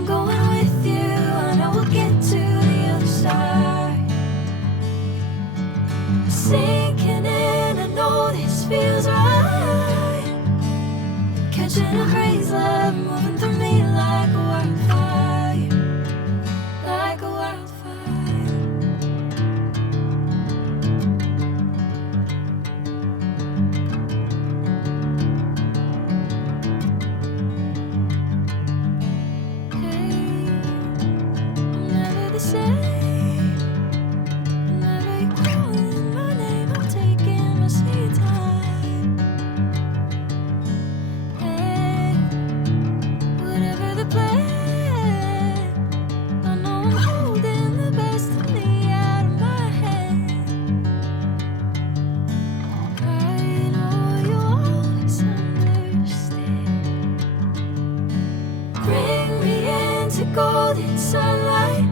I'm going with you, I know we'll get to the other side. Sinking in, I know this feels right. Catching a crazy love, moving through me like a wildfire, like a wildfire. Golden sunlight.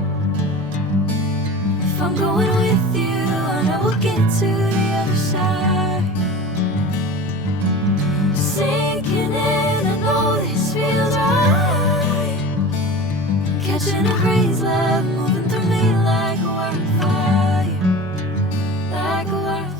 If I'm going with you, I know we'll get to the other side. Sinking in, I know this feels right. Catching a crazy love, moving through me like a wildfire, like a wildfire.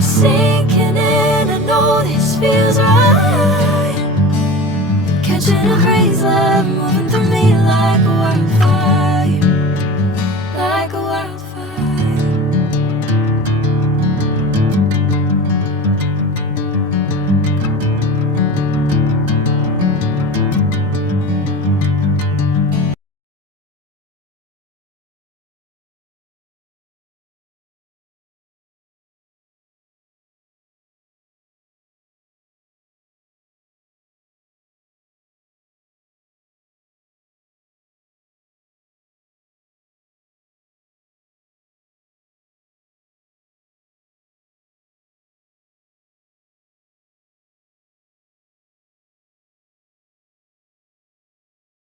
Sinking in, I know this feels right. Catching a crazy love, moving through me like a wildfire.